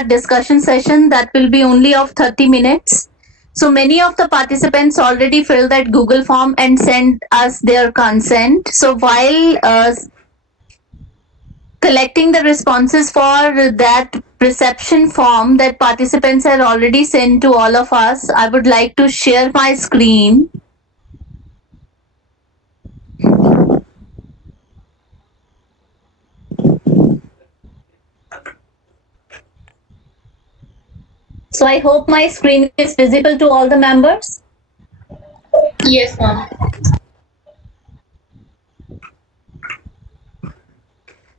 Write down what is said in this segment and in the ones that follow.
our discussion session that will be only of 30 minutes. So many of the participants already filled that Google form and sent us their consent. So while collecting the responses for that reception form that participants had already sent to all of us, I would like to share my screen. So I hope my screen is visible to all the members. Yes, ma'am.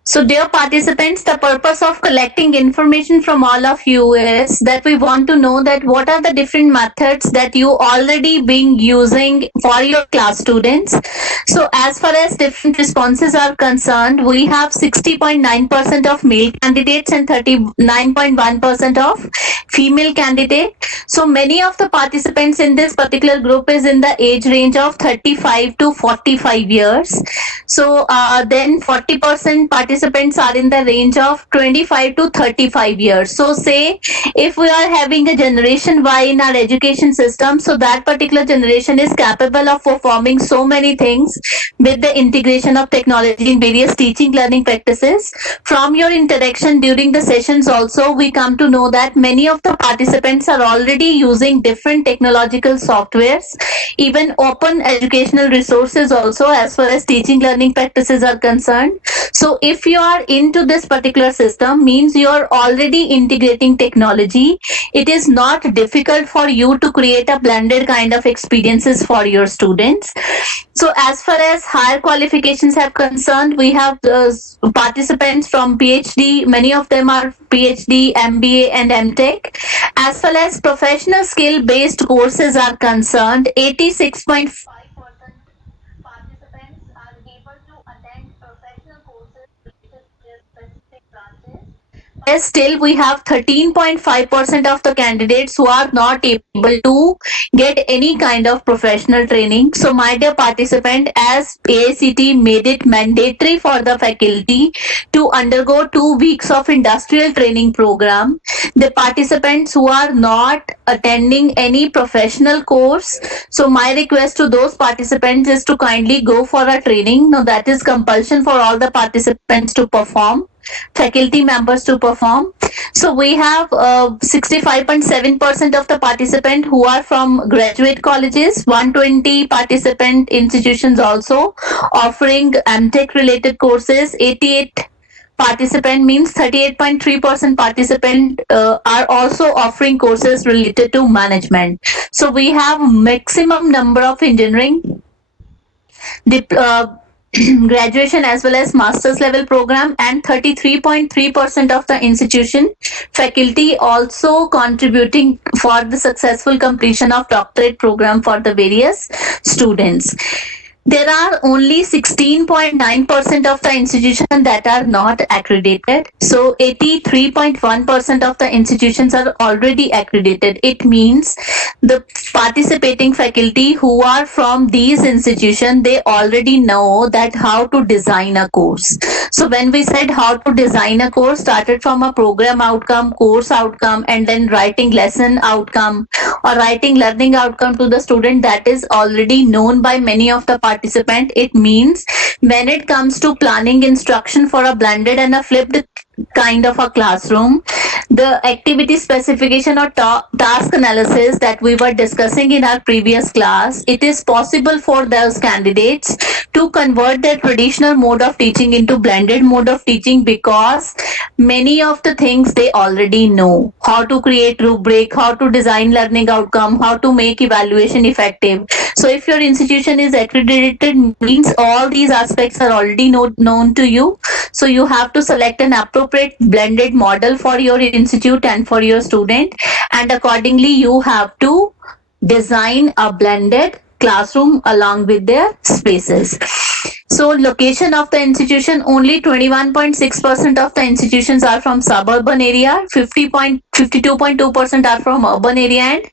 So, dear participants, the purpose of collecting information from all of you is that we want to know that what are the different methods that you already been using for your class students. So, as far as different responses are concerned, we have 60.9% of male candidates and 39.1% of female candidate. So, many of the participants in this particular group is in the age range of 35 to 45 years. So, then 40% participants are in the range of 25 to 35 years. So, say if we are having a generation Y in our education system, so that particular generation is capable of performing so many things with the integration of technology in various teaching learning practices. From your interaction during the sessions also, we come to know that many of the participants are already using different technological softwares, even open educational resources also as far as teaching learning practices are concerned. So if you are into this particular system, means you are already integrating technology. It is not difficult for you to create a blended kind of experiences for your students. So as far as higher qualifications have concerned, we have participants from PhD. Many of them are PhD, MBA, and MTech. As far as professional skill based courses are concerned, 86.5% participants are able to attend professional courses related to their specific branches. Whereas still we have 13.5% of the candidates who are not able to get any kind of professional training. So, my dear participant, as AICT made it mandatory for the faculty to undergo 2 weeks of industrial training program, the participants who are not attending any professional course, so my request to those participants is to kindly go for a training. Now, that is compulsion for all the participants to perform, faculty members to perform. So we have 65.7% of the participant who are from graduate colleges, 120 participant institutions also offering MTech related courses, 88 participant means 38.3% participant are also offering courses related to management. So we have maximum number of engineering graduation as well as master's level program, and 33.3% of the institution faculty also contributing for the successful completion of doctorate program for the various students. There are only 16.9% of the institutions that are not accredited. So 83.1% of the institutions are already accredited. It means the participating faculty who are from these institutions, they already know that how to design a course. So when we said how to design a course, started from a program outcome, course outcome, and then writing lesson outcome or writing learning outcome to the student, that is already known by many of the participant. It means when it comes to planning instruction for a blended and a flipped kind of a classroom, the activity specification or task analysis that we were discussing in our previous class, it is possible for those candidates to convert their traditional mode of teaching into blended mode of teaching, because many of the things they already know: how to create rubric, how to design learning outcome, how to make evaluation effective. So if your institution is accredited, means all these aspects are already known to you. So you have to select an appropriate blended model for your institute and for your student, and accordingly you have to design a blended classroom along with their spaces. So location of the institution, only 21.6% of the institutions are from suburban area, 50.2% 52.2% are from urban area, and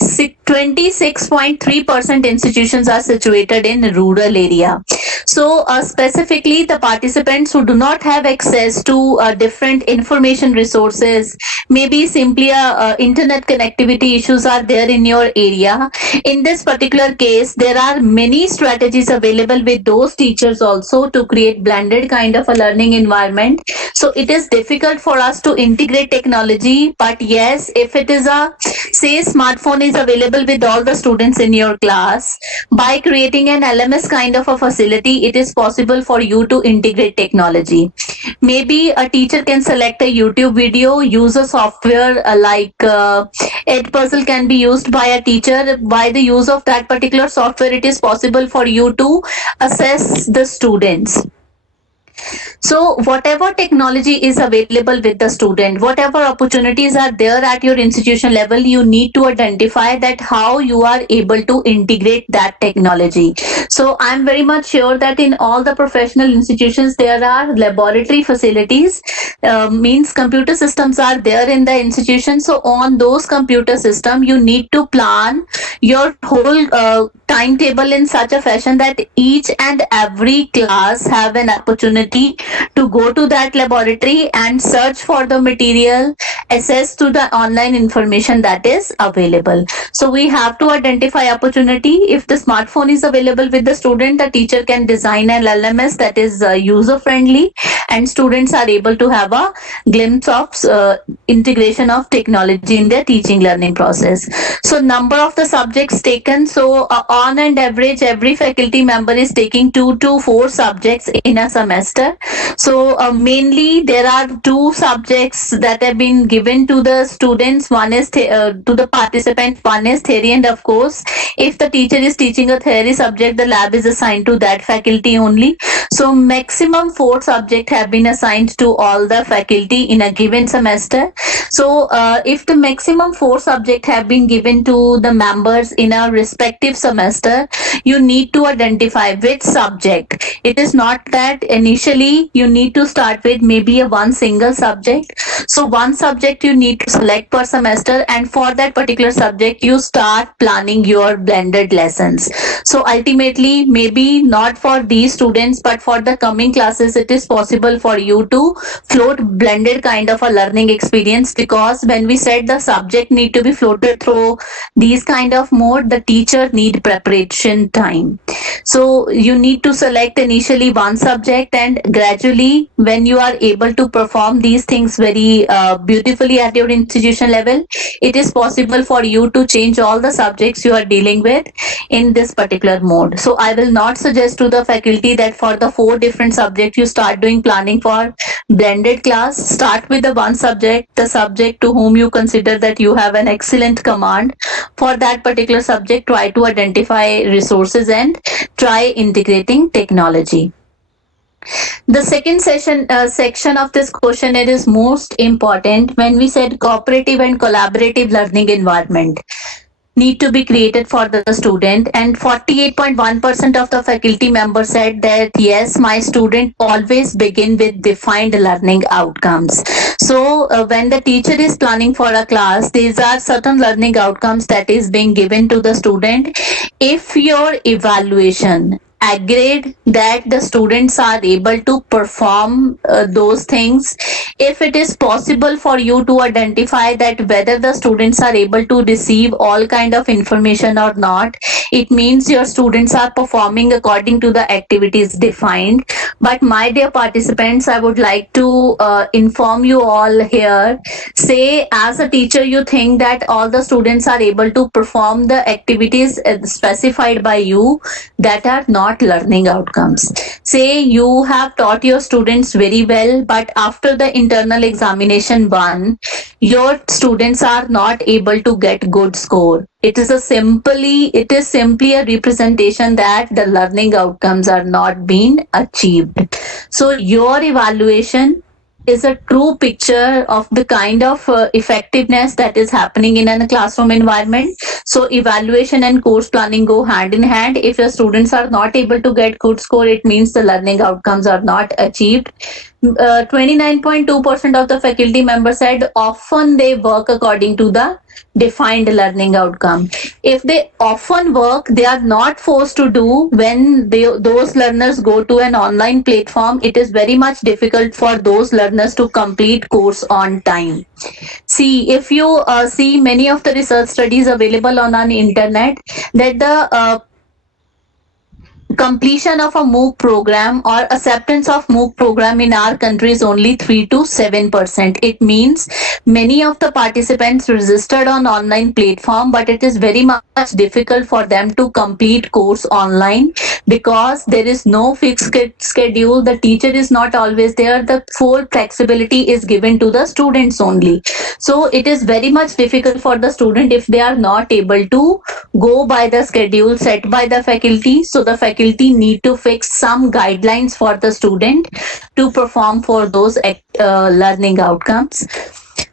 26.3% institutions are situated in rural area. So specifically, the participants who do not have access to different information resources, maybe simply internet connectivity issues are there in your area. In this particular case, there are many strategies available with those teachers also to create blended kind of a learning environment. So it is difficult for us to integrate technology, but yes, if it is a, say, smartphone is available with all the students in your class, by creating an LMS kind of a facility, it is possible for you to integrate technology. Maybe a teacher can select a YouTube video, use a software like Edpuzzle can be used by a teacher. By the use of that particular software, it is possible for you to assess the students. So whatever technology is available with the student, whatever opportunities are there at your institution level, you need to identify that how you are able to integrate that technology. So I'm very much sure that in all the professional institutions there are laboratory facilities, means computer systems are there in the institution. So on those computer system, you need to plan your whole timetable in such a fashion that each and every class have an opportunity to go to that laboratory and search for the material, access to the online information that is available. So we have to identify opportunity. If the smartphone is available with the student, the teacher can design an LMS that is user friendly, and students are able to have a glimpse of integration of technology in their teaching learning process. So number of the subjects taken, so on an average every faculty member is taking 2 to 4 subjects in a semester. So mainly there are 2 subjects that have been given to the students. One is to the participant, one is theory, and of course if the teacher is teaching a theory subject, the lab is assigned to that faculty only. So maximum 4 subjects have been assigned to all the faculty in a given semester. So if the maximum 4 subjects have been given to the members in a respective semester, you need to identify which subject. It is not that initially you need to start with maybe a one single subject. So one subject you need to select per semester, and for that particular subject you start planning your blended lessons. So ultimately, maybe not for these students, but for the coming classes, it is possible for you to float blended kind of a learning experience, because when we said the subject need to be floated through these kind of mode, the teacher need preparation time. So you need to select initially one subject, and gradually when you are able to perform these things very beautifully at your institution level, it is possible for you to change all the subjects you are dealing with in this particular mode. So I will not suggest to the faculty that for the 4 different subjects you start doing planning for blended class. Start with the one subject, the subject to whom you consider that you have an excellent command. For that particular subject, try to identify resources and try integrating technology. The second section of this questionnaire is most important. When we said cooperative and collaborative learning environment need to be created for the student, and 48.1% of the faculty members said that yes, my student always begin with defined learning outcomes. So when the teacher is planning for a class, these are certain learning outcomes that is being given to the student. If your evaluation agreed that the students are able to perform those things, if it is possible for you to identify that whether the students are able to receive all kind of information or not, it means your students are performing according to the activities defined. But my dear participants, I would like to inform you all here. Say as a teacher you think that all the students are able to perform the activities specified by you, that are not learning outcomes. Say you have taught your students very well, but after the internal examination one, your students are not able to get good score. It is simply a representation that the learning outcomes are not being achieved. So your evaluation is a true picture of the kind of effectiveness that is happening in a classroom environment. So evaluation and course planning go hand in hand. If your students are not able to get good score, it means the learning outcomes are not achieved. 29.2% of the faculty members said often they work according to the defined learning outcome. If they often work, they are not forced to do. When those learners go to an online platform, it is very much difficult for those learners to complete course on time. See, if you see many of the research studies available on internet, that the completion of a MOOC program or acceptance of MOOC program in our country is only 3 to 7%. It means many of the participants registered on online platform, but it is very much difficult for them to complete course online because there is no fixed schedule. The teacher is not always there. The full flexibility is given to the students only. So it is very much difficult for the student if they are not able to go by the schedule set by the faculty. So the faculty need to fix some guidelines for the student to perform for those learning outcomes.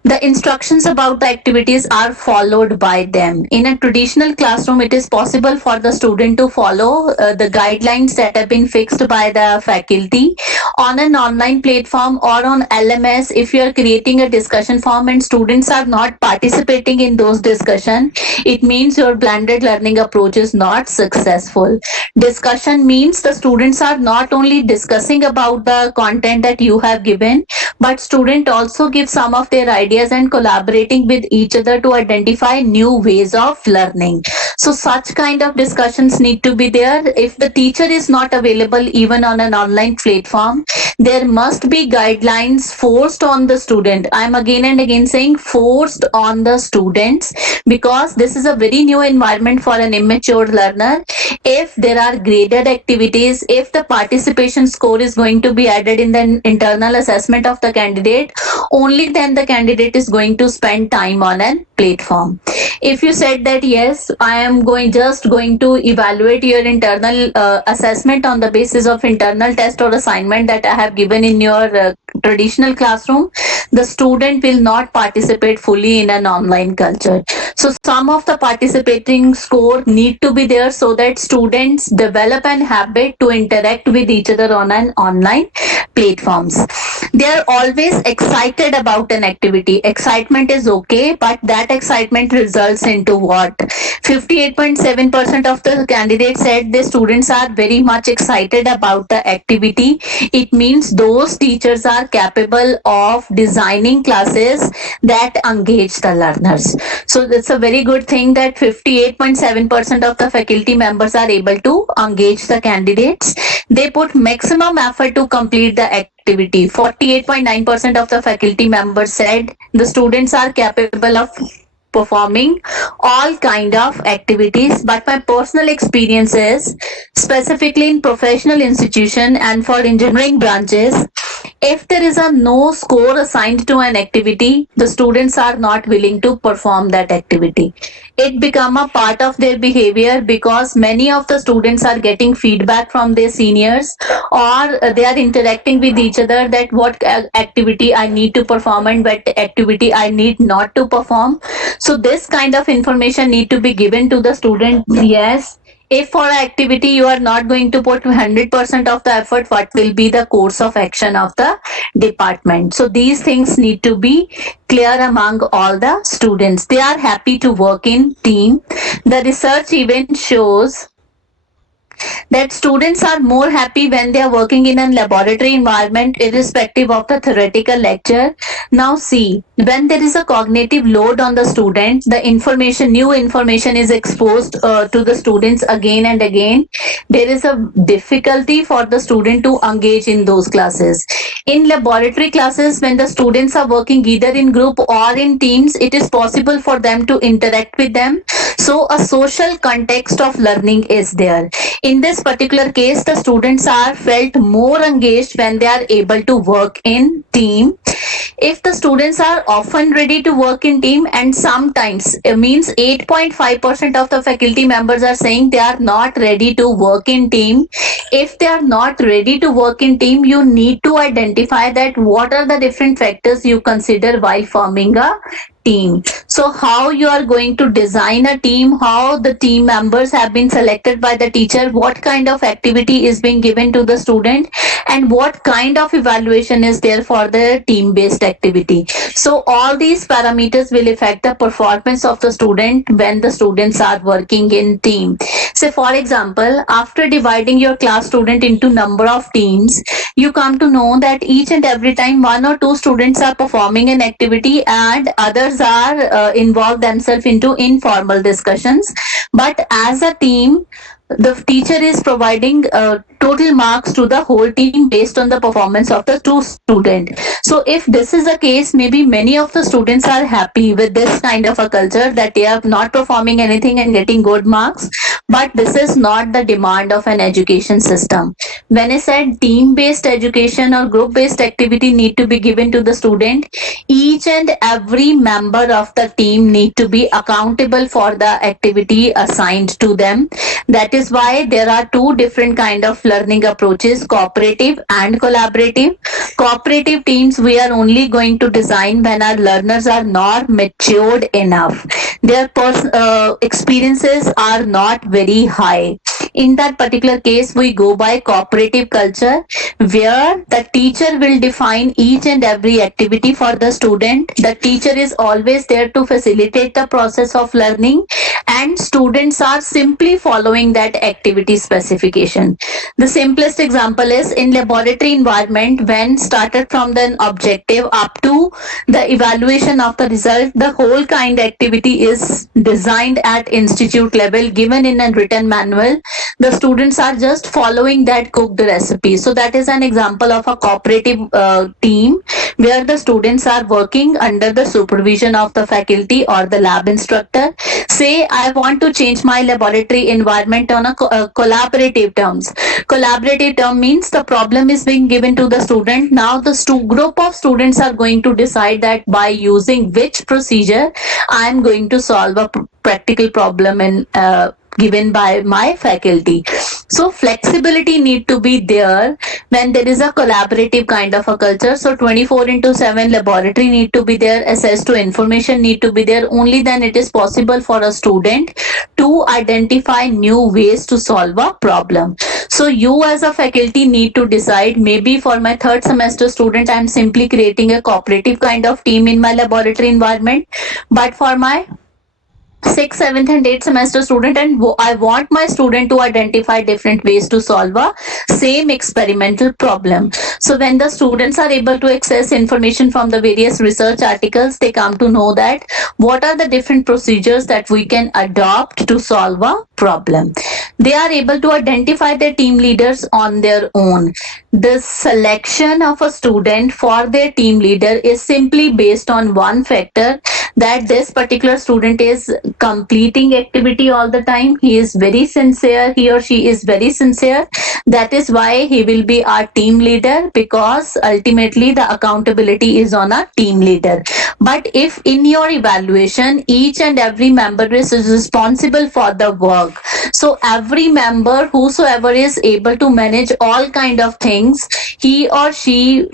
The instructions about the activities are followed by them. In a traditional classroom, it is possible for the student to follow the guidelines that have been fixed by the faculty. On an online platform or on LMS, if you are creating a discussion forum and students are not participating in those discussion, it means your blended learning approach is not successful. Discussion means the students are not only discussing about the content that you have given, but student also give some of their ideas and collaborating with each other to identify new ways of learning. So such kind of discussions need to be there. If the teacher is not available even on an online platform, there must be guidelines forced on the student. I'm again and again saying forced on the students because this is a very new environment for an immature learner. If there are graded activities, if the participation score is going to be added in the internal assessment of the candidate, only then the candidate is going to spend time on a platform. If you said that yes, I am going to evaluate your internal assessment on the basis of internal test or assignment that I have given in your traditional classroom, the student will not participate fully in an online culture. So some of the participating score need to be there so that students develop an habit to interact with each other on an online platforms. They are always excited about an activity. Excitement is okay, but that excitement results into what? 58.7% of the candidates said the students are very much excited about the activity. It means those teachers are capable of designing classes that engage the learners. So that's a very good thing that 58.7% of the faculty members are able to engage the candidates. They put maximum effort to complete the activity. 48.9% of the faculty members said the students are capable of performing all kind of activities. But my personal experience is, specifically in professional institution and for engineering branches, if there is a no score assigned to an activity, the students are not willing to perform that activity. It become a part of their behavior because many of the students are getting feedback from their seniors, or they are interacting with each other that what activity I need to perform and what activity I need not to perform. So this kind of information need to be given to the student. Yes, if for an activity you are not going to put 100% of the effort, what will be the course of action of the department? So these things need to be clear among all the students. They are happy to work in team. The research even shows that students are more happy when they are working in a laboratory environment irrespective of the theoretical lecture. Now see, when there is a cognitive load on the students, the new information is exposed to the students again and again. There is a difficulty for the student to engage in those classes. In laboratory classes, when the students are working either in group or in teams, it is possible for them to interact with them. So a social context of learning is there. In this particular case, the students are felt more engaged when they are able to work in team. If the students are often ready to work in team, and sometimes it means 8.5% of the faculty members are saying they are not ready to work in team. If they are not ready to work in team, you need to identify that what are the different factors you consider while forming a team. So how you are going to design a team, how the team members have been selected by the teacher, what kind of activity is being given to the student, and what kind of evaluation is there for the team based activity. So all these parameters will affect the performance of the student when the students are working in team. Say for example, after dividing your class student into number of teams, you come to know that each and every time one or two students are performing an activity and others are involved themselves into informal discussions, but as a team the teacher is providing total marks to the whole team based on the performance of the two student. So if this is the case, maybe many of the students are happy with this kind of a culture that they are not performing anything and getting good marks, but this is not the demand of an education system. When I said team based education or group based activity need to be given to the student, each and every member of the team need to be accountable for the activity assigned to them. That is why there are two different kind of learning approaches, cooperative and collaborative. Cooperative teams we are only going to design when our learners are not matured enough, their experiences are not very high. In that particular case, we go by cooperative culture, where the teacher will define each and every activity for the student. The teacher is always there to facilitate the process of learning, and students are simply following that activity specification. The simplest example is in laboratory environment, when started from the objective up to the evaluation of the result, the whole kind activity is designed at institute level, given in a written manual. The students are just following that cooked recipe. So that is an example of a cooperative team, where the students are working under the supervision of the faculty or the lab instructor. Say I want to change my laboratory environment on a collaborative terms. Collaborative term means the problem is being given to the student. Now the group of students are going to decide that by using which procedure I am going to solve a practical problem in given by my faculty. So flexibility need to be there when there is a collaborative kind of a culture. So 24 into 7 laboratory need to be there, access to information need to be there. Only then it is possible for a student to identify new ways to solve a problem. So you as a faculty need to decide, maybe for my third semester student I am simply creating a cooperative kind of team in my laboratory environment, but for my sixth, seventh, and eighth semester student, and I want my student to identify different ways to solve a same experimental problem. So when the students are able to access information from the various research articles, they come to know that what are the different procedures that we can adopt to solve a problem. They are able to identify their team leaders on their own. The selection of a student for their team leader is simply based on one factor, that this particular student is completing activity all the time, he is very sincere, he or she is very sincere. That is why he will be our team leader, because ultimately the accountability is on a team leader. But if in your evaluation each and every member is responsible for the work, so every member whosoever is able to manage all kind of things, he or she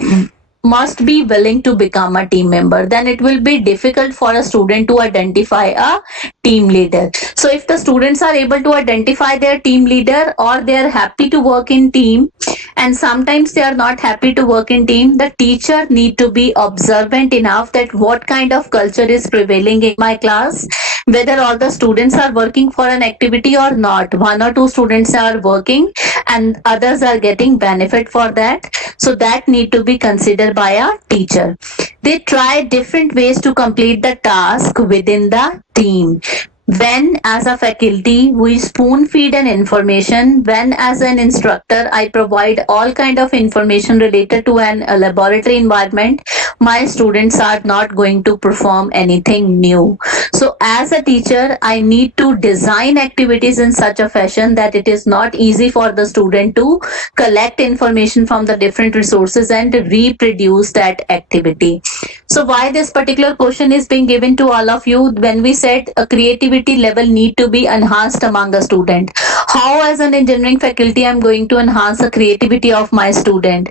must be willing to become a team member, then it will be difficult for a student to identify a team leader. So if the students are able to identify their team leader, or they are happy to work in team, and sometimes they are not happy to work in team, the teacher need to be observant enough that what kind of culture is prevailing in my class, whether all the students are working for an activity or not. One or two students are working and others are getting benefit for that, so that need to be considered by a teacher. They try different ways to complete the task within the team. When as a faculty we spoon feed an information, when as an instructor I provide all kind of information related to a laboratory environment, my students are not going to perform anything new. So as a teacher I need to design activities in such a fashion that it is not easy for the student to collect information from the different resources and reproduce that activity. So why this particular question is being given to all of you, when we said a creativity level need to be enhanced among a student, how as an engineering faculty I'm going to enhance the creativity of my student?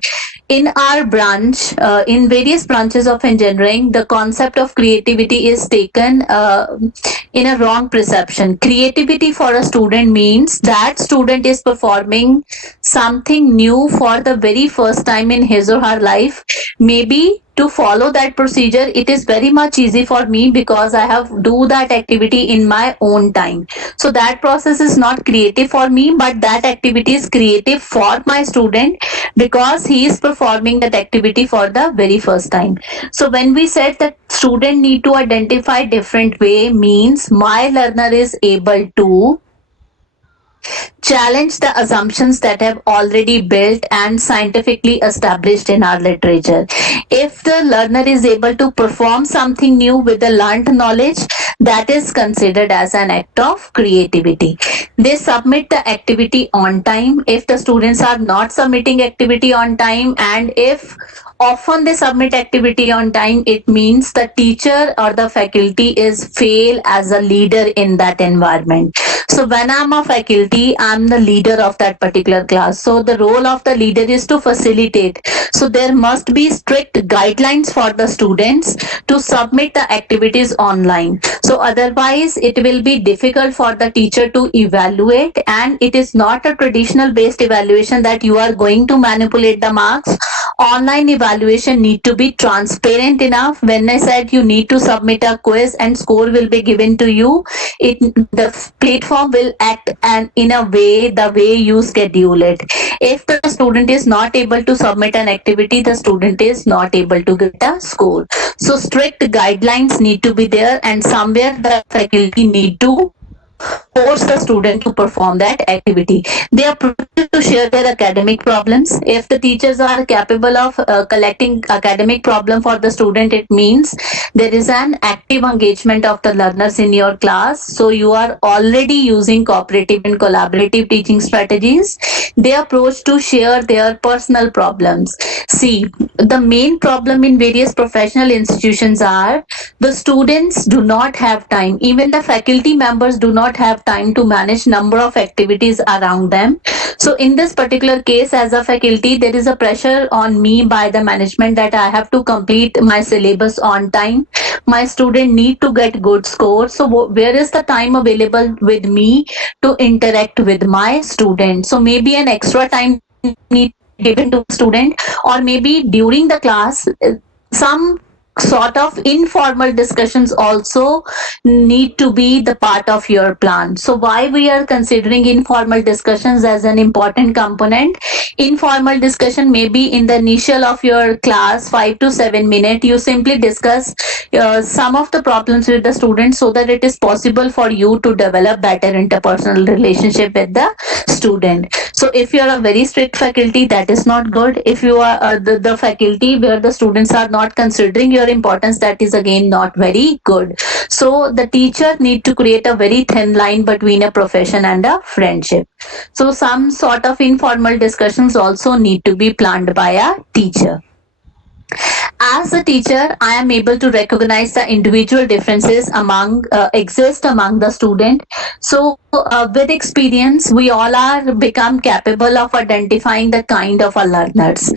in our branch, in various branches of engineering, the concept of creativity is taken in a wrong perception. Creativity for a student means that student is performing something new for the very first time in his or her life. Maybe to follow that procedure, it is very much easy for me because I have do that activity in my own time. So that process is not creative for me, but that activity is creative for my student because he is performing that activity for the very first time. So when we said that student need to identify different way, means my learner is able to challenge the assumptions that have already built and scientifically established in our literature. If the learner is able to perform something new with the learned knowledge, that is considered as an act of creativity. They submit the activity on time. If the students are not submitting activity on time, and if often they submit activity on time, it means the teacher or the faculty is fail as a leader in that environment. So when I'm a faculty, I'm the leader of that particular class. So the role of the leader is to facilitate. So there must be strict guidelines for the students to submit the activities online. So otherwise it will be difficult for the teacher to evaluate, and it is not a traditional based evaluation that you are going to manipulate the marks. Online evaluation need to be transparent enough. When I said you need to submit a quiz and score will be given to you, it the platform will act and in a way the way you schedule it. If the student is not able to submit an activity, the student is not able to get a score. So strict guidelines need to be there, and somewhere the faculty need to force the student to perform that activity. They are permitted to share their academic problems. If the teachers are capable of collecting academic problem for the student, it means there is an active engagement of the learners in your class. So you are already using cooperative and collaborative teaching strategies. They approach to share their personal problems. See, the main problem in various professional institutions are the students do not have time. Even the faculty members do not have time to manage number of activities around them. So in this particular case, as a faculty, there is a pressure on me by the management that I have to complete my syllabus on time. My student need to get good scores. So where is the time available with me to interact with my student? So maybe an extra time need given to student, or maybe during the class some sort of informal discussions also need to be the part of your plan. So why we are considering informal discussions as an important component? Informal discussion may be in the initial of your class, 5 to 7 minutes. You simply discuss some of the problems with the students so that it is possible for you to develop better interpersonal relationship with the student. So if you are a very strict faculty, that is not good. If you are the faculty where the students are not considering your importance, that is again not very good. So the teacher need to create a very thin line between a profession and a friendship. So some sort of informal discussions also need to be planned by a teacher. As a teacher, I am able to recognize the individual differences among exist among the student. So with experience, we all are become capable of identifying the kind of a learners.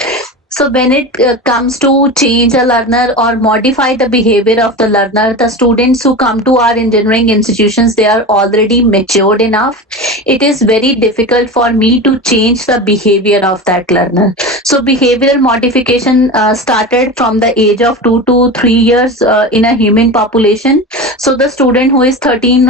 So when it comes to change a learner or modify the behavior of the learner, the students who come to our engineering institutions, they are already matured enough. It is very difficult for me to change the behavior of that learner. So behavioral modification started from the age of 2 to 3 years in a human population. So the student who is 13,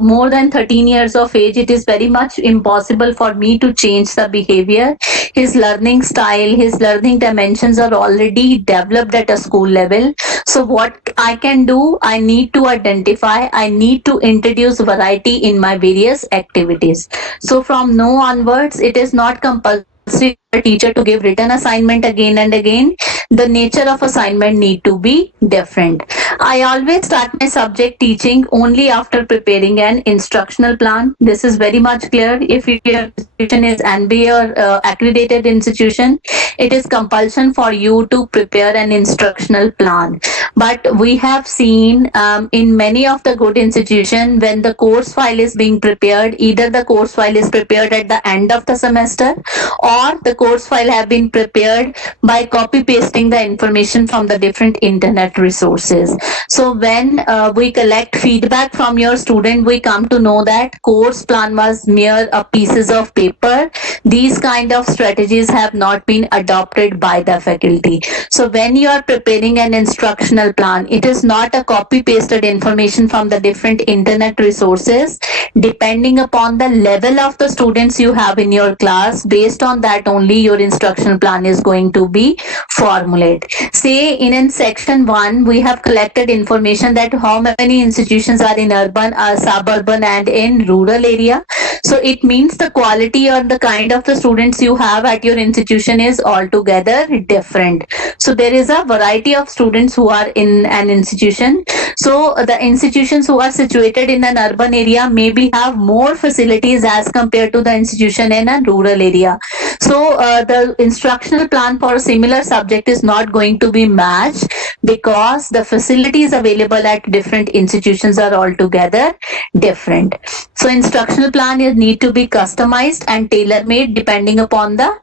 more than 13 years of age, it is very much impossible for me to change the behavior. His learning style, his learning dimensions are already developed at a school level. So what I can do, I need to identify, I need to introduce variety in my various activities. So from now onwards, it is not compulsory for a teacher to give written assignment again and again. the nature of assignment need to be different. I always start my subject teaching only after preparing an instructional plan. This is very much clear. If your institution is NBA or accredited institution, it is compulsion for you to prepare an instructional plan. But we have seen in many of the good institutions, when the course file is being prepared, either the course file is prepared at the end of the semester, or the course file have been prepared by copy pasting the information from the different internet resources. So when we collect feedback from your student, we come to know that course plan was mere pieces of paper. These kind of strategies have not been adopted by the faculty. So when you are preparing an instructional plan, it is not a copy pasted information from the different internet resources. Depending upon the level of the students you have in your class, based on that only your instructional plan is going to be formulated. Say in section 1, we have collected information that how many institutions are in urban, suburban and in rural area. So it means the quality or the kind of the students you have at your institution is altogether different. So there is a variety of students who are in an institution. So the institutions who are situated in an urban area maybe have more facilities as compared to the institution in a rural area. So the instructional plan for a similar subject is not going to be matched because the facilities available at different institutions are altogether different. So instructional plan is need to be customized and tailor-made depending upon the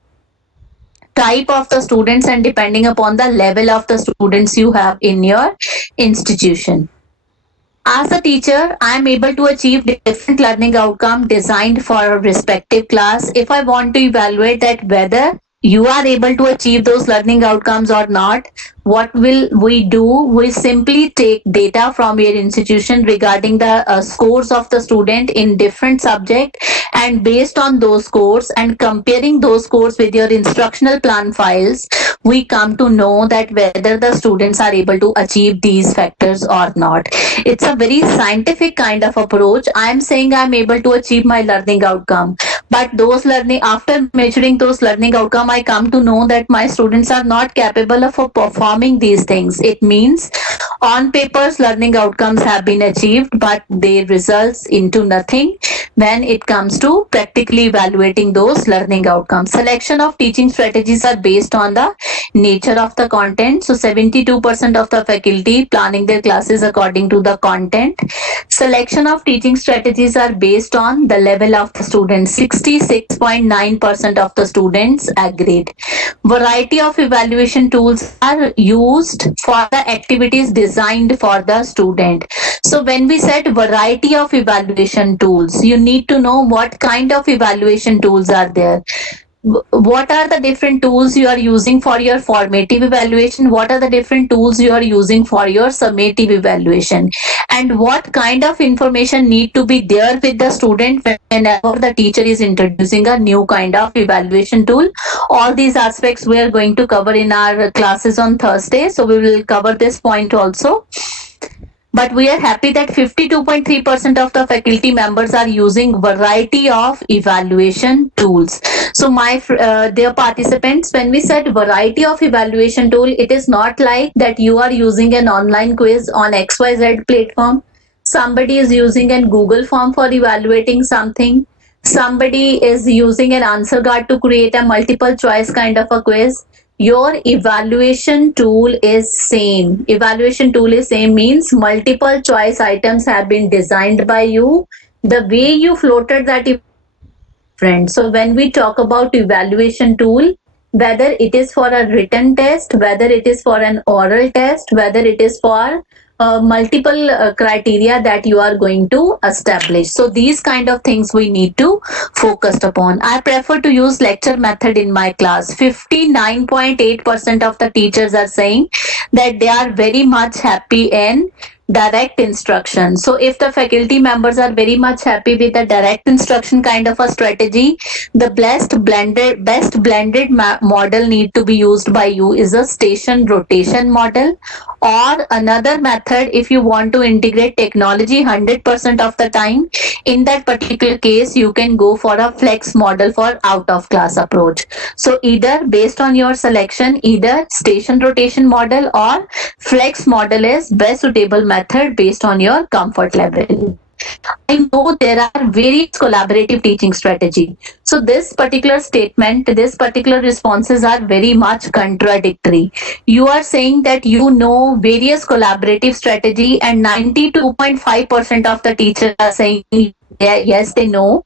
type of the students and depending upon the level of the students you have in your institution. As a teacher, I am able to achieve different learning outcome designed for a respective class. If I want to evaluate that whether you are able to achieve those learning outcomes or not, what will we do? We simply take data from your institution regarding the scores of the student in different subject, and based on those scores and comparing those scores with your instructional plan files, we come to know that whether the students are able to achieve these factors or not. It's a very scientific kind of approach. I'm saying I'm able to achieve my learning outcome, but those learning, after measuring those learning outcome, I come to know that my students are not capable of performing these things. It means on papers learning outcomes have been achieved, but they results into nothing when it comes to practically evaluating those learning outcomes. Selection of teaching strategies are based on the nature of the content. So 72% of the faculty planning their classes according to the content. Selection of teaching strategies are based on the level of the students. 66.9% of the students agreed. Variety of evaluation tools are used for the activities designed for the student. So when we said variety of evaluation tools, you need to know what kind of evaluation tools are there. What are the different tools you are using for your formative evaluation? What are the different tools you are using for your summative evaluation? And what kind of information need to be there with the student whenever the teacher is introducing a new kind of evaluation tool? All these aspects we are going to cover in our classes on Thursday. So we will cover this point also. But we are happy that 52.3% of the faculty members are using variety of evaluation tools. So my dear participants, when we said variety of evaluation tool, it is not like that you are using an online quiz on XYZ platform. Somebody is using a Google form for evaluating something. Somebody is using an answer card to create a multiple choice kind of a quiz. Your evaluation tool is same. Evaluation tool is same means multiple choice items have been designed by you. The way you floated that different. So when we talk about evaluation tool, whether it is for a written test, whether it is for an oral test, whether it is for multiple criteria that you are going to establish. So these kind of things we need to focus upon. I prefer to use lecture method in my class. 59.8% of the teachers are saying that they are very much happy in direct instruction. So if the faculty members are very much happy with the direct instruction kind of a strategy, the best blended model need to be used by you is a station rotation model Or another method, if you want to integrate technology 100% of the time, in that particular case, you can go for a flex model for out of class approach. So either based on your selection, either station rotation model or flex model is best suitable method based on your comfort level. I know there are various collaborative teaching strategy. So this particular statement, this particular responses are very much contradictory. You are saying that you know various collaborative strategy and 92.5% of the teachers are saying yes, they know.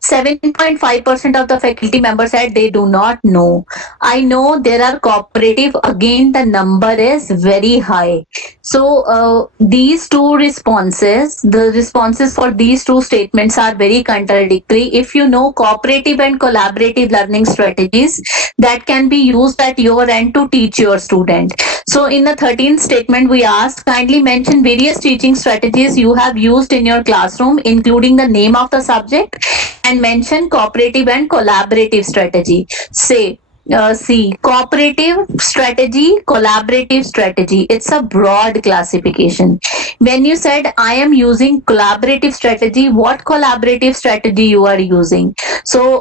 7.5% of the faculty members said they do not know. I know there are cooperative, again, the number is very high. So, these two responses, the responses for these two statements are very contradictory. If you know cooperative and collaborative learning strategies that can be used at your end to teach your student. So, in the 13th statement, we asked kindly mention various teaching strategies you have used in your classroom, including the name of the subject, and mention cooperative and collaborative strategy. Say, see, cooperative strategy, collaborative strategy. It's a broad classification. When you said I am using collaborative strategy, what collaborative strategy you are using? So,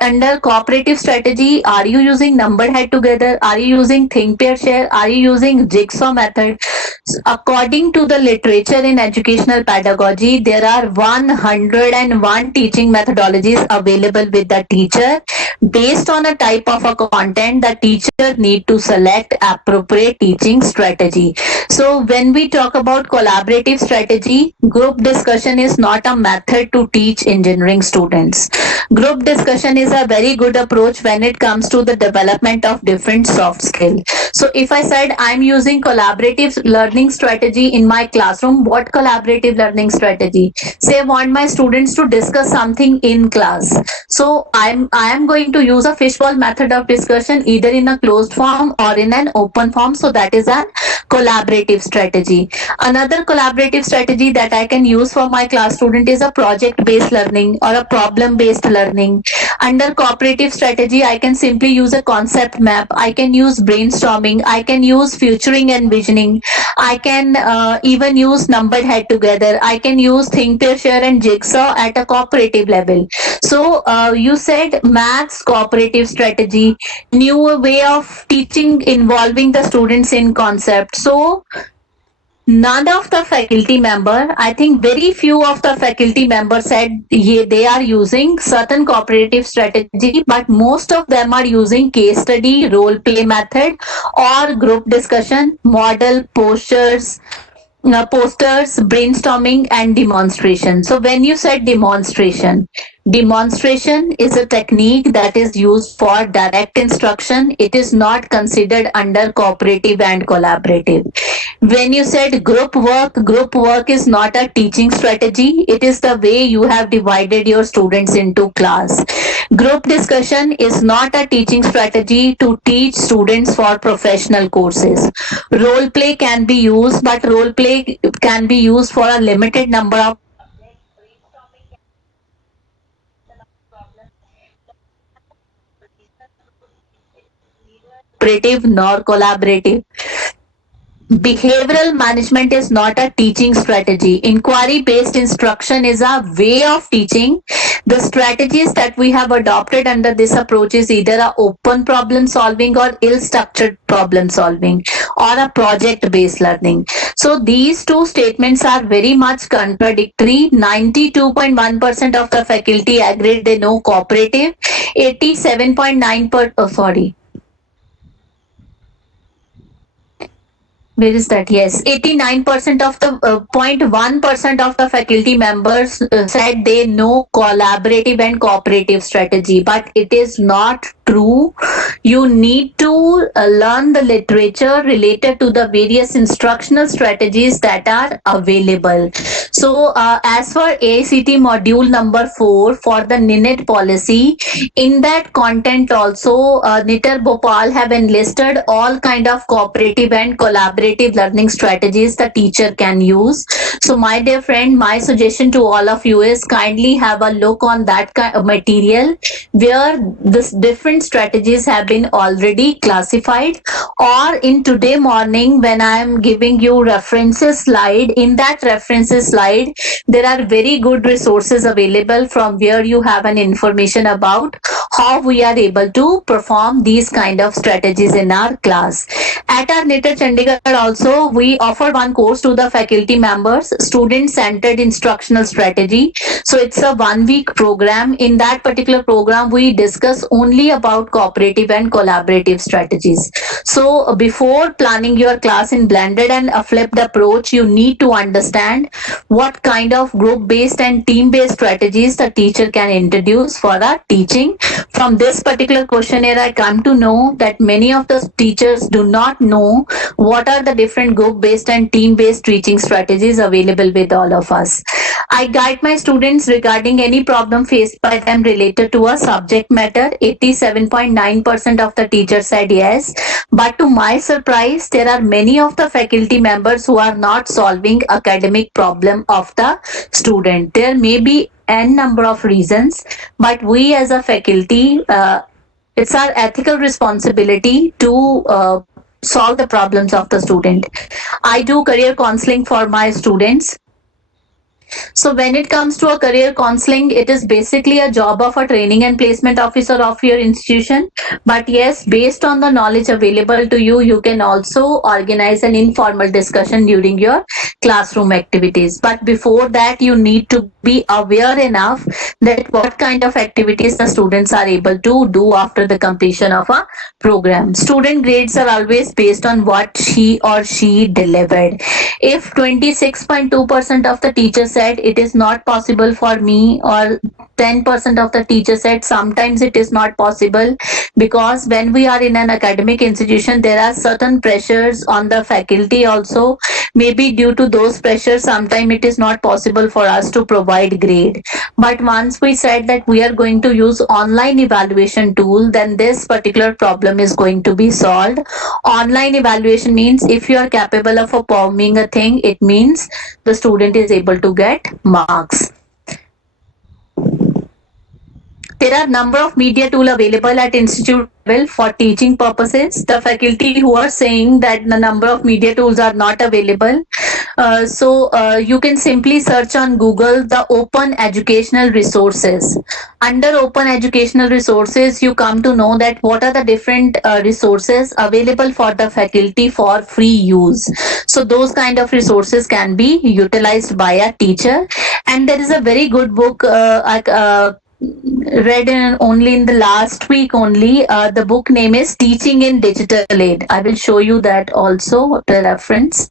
under cooperative strategy, are you using number head together? Are you using think pair share? Are you using jigsaw method? According to the literature in educational pedagogy, there are 101 teaching methodologies available with the teacher. Based on a type of a content, the teacher need to select appropriate teaching strategy. So when we talk about collaborative strategy, group discussion is not a method to teach engineering students. Group discussion is a very good approach when it comes to the development of different soft skills. So if I said I'm using collaborative learning strategy in my classroom, what collaborative learning strategy? Say I want my students to discuss something in class. So I am going to use a fishbowl method of discussion either in a closed form or in an open form. So that is a collaborative strategy. Another collaborative strategy that I can use for my class student is a project based learning or a problem based learning. Under cooperative strategy, I can simply use a concept map. I can use brainstorming. I can use futuring and visioning. I can even use numbered head together. I can use think, pair, share, and jigsaw at a cooperative level. So you said maths cooperative strategy, new way of teaching involving the students in concept. So none of the faculty member, I think very few of the faculty members said they are using certain cooperative strategy, but most of them are using case study, role play method, or group discussion, model, posters, brainstorming, and demonstration. So when you said demonstration, demonstration is a technique that is used for direct instruction. It is not considered under cooperative and collaborative. When you said group work is not a teaching strategy. It is the way you have divided your students into class. Group discussion is not a teaching strategy to teach students for professional courses. Role play can be used, but role play can be used for a limited number of cooperative nor collaborative. Behavioral management is not a teaching strategy. Inquiry based instruction is a way of teaching. The strategies that we have adopted under this approach is either a open problem solving or ill structured problem solving or a project based learning. So these two statements are very much contradictory. 92.1% of the faculty agreed they know cooperative. 87.9 sorry, where is that? Yes, 89% of the 0.1% of the faculty members said they know collaborative and cooperative strategy, but it is not true. You need to learn the literature related to the various instructional strategies that are available. So, as for ACT module number 4 for the NINET policy, in that content also, NITER Bhopal have enlisted all kind of cooperative and collaborative learning strategies the teacher can use. So, my dear friend, my suggestion to all of you is kindly have a look on that kind of material where this different strategies have been already classified, or in today morning when I am giving you references slide, in that references slide there are very good resources available from where you have an information about how we are able to perform these kind of strategies in our class. At our NITER Chandigarh also, we offer one course to the faculty members, student centered instructional strategy. So it's a 1 week program. In that particular program, we discuss only about cooperative and collaborative strategies. So before planning your class in blended and a flipped approach, you need to understand what kind of group based and team based strategies the teacher can introduce for our teaching. From this particular questionnaire, I come to know that many of the teachers do not know what are the different group based and team based teaching strategies available with all of us. I guide my students regarding any problem faced by them related to a subject matter. 87.9% of the teachers said yes. But to my surprise, there are many of the faculty members who are not solving academic problem of the student. There may be n number of reasons, but we as a faculty, it's our ethical responsibility to solve the problems of the student. I do career counseling for my students. So when it comes to a career counseling, it is basically a job of a training and placement officer of your institution. But yes, based on the knowledge available to you, you can also organize an informal discussion during your classroom activities. But before that, you need to be aware enough that what kind of activities the students are able to do after the completion of a program. Student grades are always based on what he or she delivered. If 26.2% of the teachers said it is not possible for me, or 10% of the teachers said sometimes it is not possible, because when we are in an academic institution there are certain pressures on the faculty also. Maybe due to those pressures sometimes it is not possible for us to provide grade. But once we said that we are going to use online evaluation tool, then this particular problem is going to be solved. Online evaluation means if you are capable of performing a thing, it means the student is able to get marks. There are number of media tool available at institute level for teaching purposes. The faculty who are saying that the number of media tools are not available, you can simply search on Google the open educational resources. Under open educational resources, you come to know that what are the different resources available for the faculty for free use. So those kind of resources can be utilized by a teacher. And there is a very good book read only in the last week only. The book name is Teaching in Digital Aid. I will show you that also, the reference.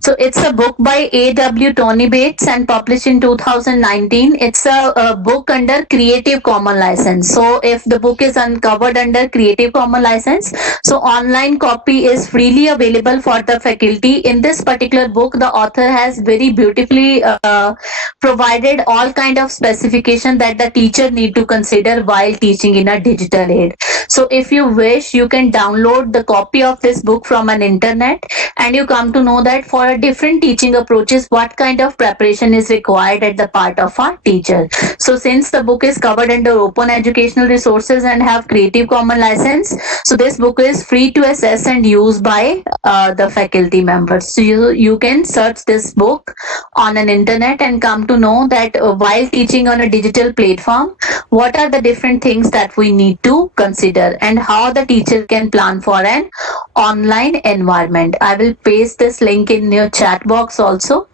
So it's a book by A.W. Tony Bates and published in 2019. It's a book under Creative Commons license. So if the book is uncovered under Creative Commons license, so online copy is freely available for the faculty. In this particular book, the author has very beautifully provided all kind of specification that the teacher need to consider while teaching in a digital aid. So if you wish, you can download the copy of this book from an internet, and you come to know that for different teaching approaches, what kind of preparation is required at the part of a teacher. So since the book is covered under open educational resources and have Creative Commons license, so this book is free to access and use by the faculty members. So you can search this book on an internet and come to know that while teaching on a digital platform, what are the different things that we need to consider and how the teacher can plan for an online environment. I will paste this link in your chat box also.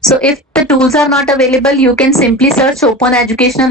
So if the tools are not available, you can simply search open educational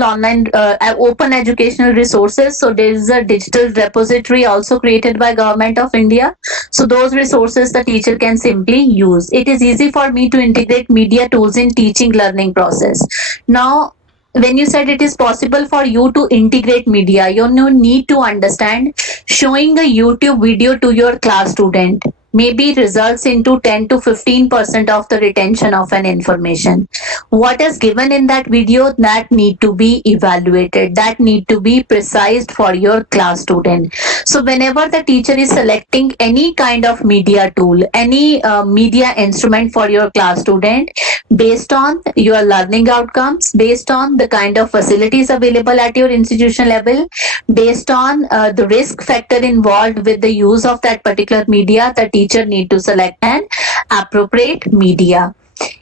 resources. So there is a digital repository also created by Government of India. So those resources the teacher can simply use. It is easy for me to integrate media tools in teaching learning process. Now, when you said it is possible for you to integrate media, you need to understand showing a YouTube video to your class student maybe results into 10 to 15% of the retention of an information. What is given in that video, that need to be evaluated, that need to be precised for your class student. So whenever the teacher is selecting any kind of media tool, any media instrument for your class student, based on your learning outcomes, based on the kind of facilities available at your institution level, based on the risk factor involved with the use of that particular media, the teacher need to select an appropriate media.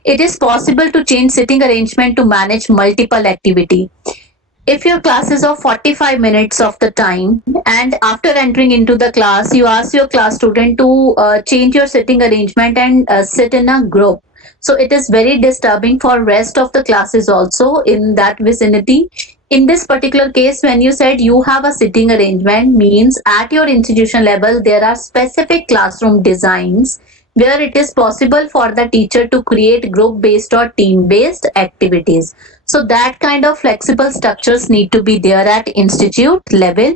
It is possible to change sitting arrangement to manage multiple activity. If your class is of 45 minutes of the time, and after entering into the class you ask your class student to change your sitting arrangement and sit in a group, so it is very disturbing for rest of the classes also in that vicinity. In this particular case, when you said you have a sitting arrangement, means at your institution level there are specific classroom designs where it is possible for the teacher to create group based or team based activities. So that kind of flexible structures need to be there at institute level.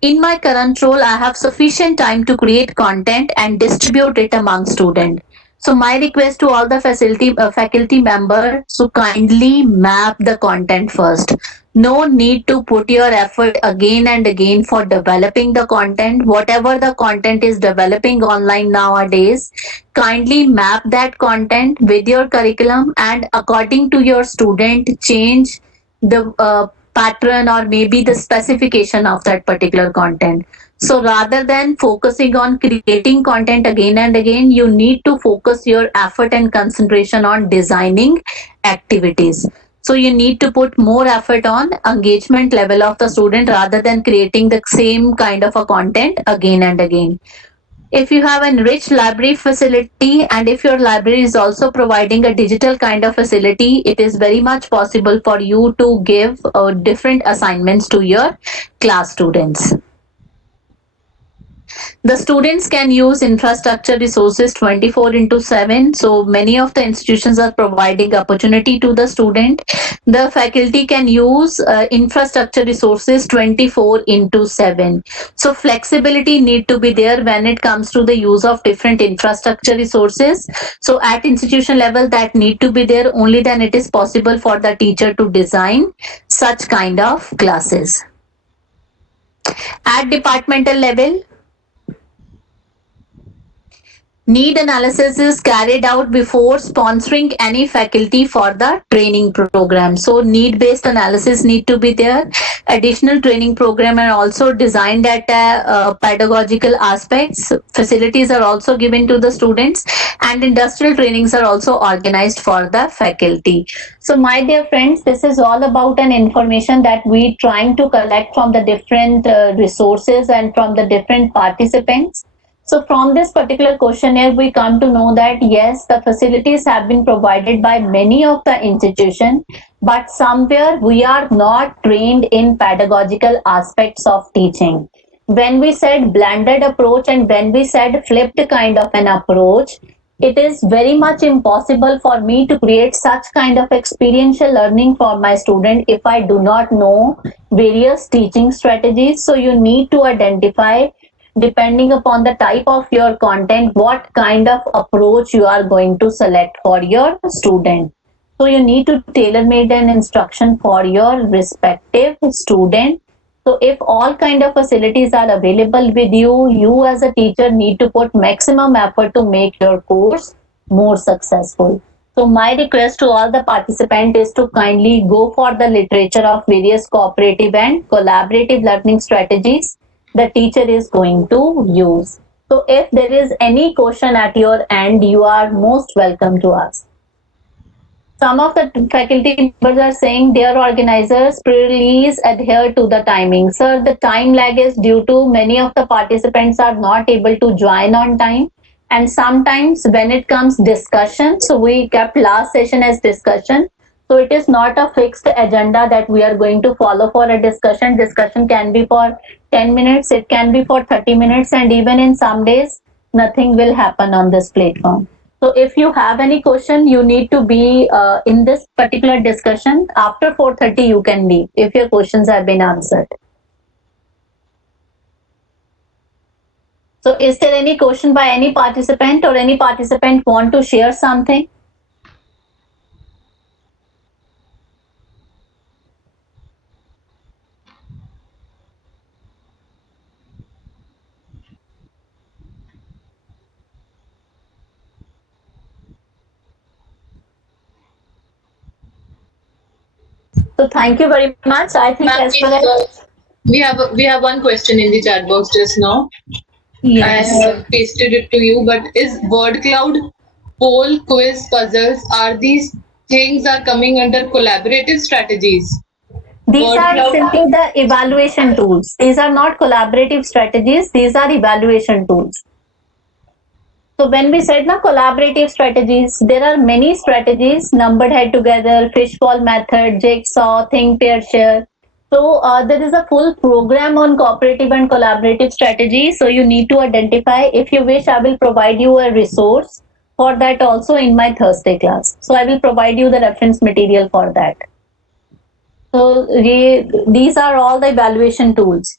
In my current role, I have sufficient time to create content and distribute it among students. So my request to all the faculty members to kindly map the content first. No need to put your effort again and again for developing the content. Whatever the content is developing online nowadays, kindly map that content with your curriculum and according to your student change the pattern or maybe the specification of that particular content. So rather than focusing on creating content again and again, you need to focus your effort and concentration on designing activities. So you need to put more effort on engagement level of the student rather than creating the same kind of a content again and again. If you have a rich library facility and if your library is also providing a digital kind of facility, it is very much possible for you to give different assignments to your class students. The students can use infrastructure resources 24 into 7. So many of the institutions are providing opportunity to the student. The faculty can use infrastructure resources 24 into 7. So flexibility need to be there when it comes to the use of different infrastructure resources. So at institution level that need to be there, only then it is possible for the teacher to design such kind of classes. At departmental level, need analysis is carried out before sponsoring any faculty for the training program. So need based analysis need to be there. Additional training program are also designed at pedagogical aspects. Facilities are also given to the students and industrial trainings are also organized for the faculty. So my dear friends, this is all about an information that we trying to collect from the different resources and from the different participants. So from this particular questionnaire, we come to know that yes, the facilities have been provided by many of the institutions, but somewhere we are not trained in pedagogical aspects of teaching. When we said blended approach and when we said flipped kind of an approach, it is very much impossible for me to create such kind of experiential learning for my student if I do not know various teaching strategies. So you need to identify, depending upon the type of your content, what kind of approach you are going to select for your student. So you need to tailor make an instruction for your respective student. So if all kind of facilities are available with you, you as a teacher need to put maximum effort to make your course more successful. So my request to all the participants is to kindly go for the literature of various cooperative and collaborative learning strategies the teacher is going to use. So if there is any question at your end, you are most welcome to ask. Some of the faculty members are saying their organizers pre-release adhere to the timing. Sir, the time lag is due to many of the participants are not able to join on time. And sometimes when it comes discussion, so we kept last session as discussion. So it is not a fixed agenda that we are going to follow for a discussion. Discussion can be for 10 minutes, it can be for 30 minutes, and even in some days, nothing will happen on this platform. So if you have any question, you need to be in this particular discussion. After 4:30, you can leave if your questions have been answered. So is there any question by any participant, or any participant want to share something? So thank you very much. I think Ma'am, as far as we have one question in the chat box just now. I yes, have pasted it to you, but is word cloud, poll, quiz, puzzles, are these things are coming under collaborative strategies? these Word are cloud. simply the evaluation tools. These are not collaborative strategies. These are evaluation tools. So when we said na collaborative strategies, there are many strategies: numbered head together, fishbowl method, jigsaw, think, pair, share. So there is a full program on cooperative and collaborative strategy. So you need to identify. If you wish, I will provide you a resource for that also in my Thursday class. So I will provide you the reference material for that. So these are all the evaluation tools.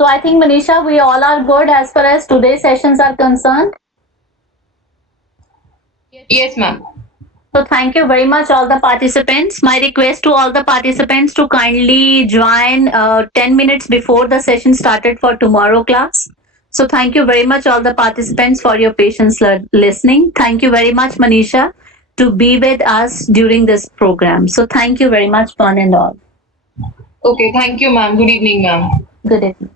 So I think Manisha, we all are good as far as today's sessions are concerned. Yes, ma'am. So thank you very much, all the participants. My request to all the participants to kindly join 10 minutes before the session started for tomorrow class. So thank you very much, all the participants, for your patience listening. Thank you very much, Manisha, to be with us during this program. So thank you very much, one and all. Okay, thank you, ma'am. Good evening, ma'am. Good evening.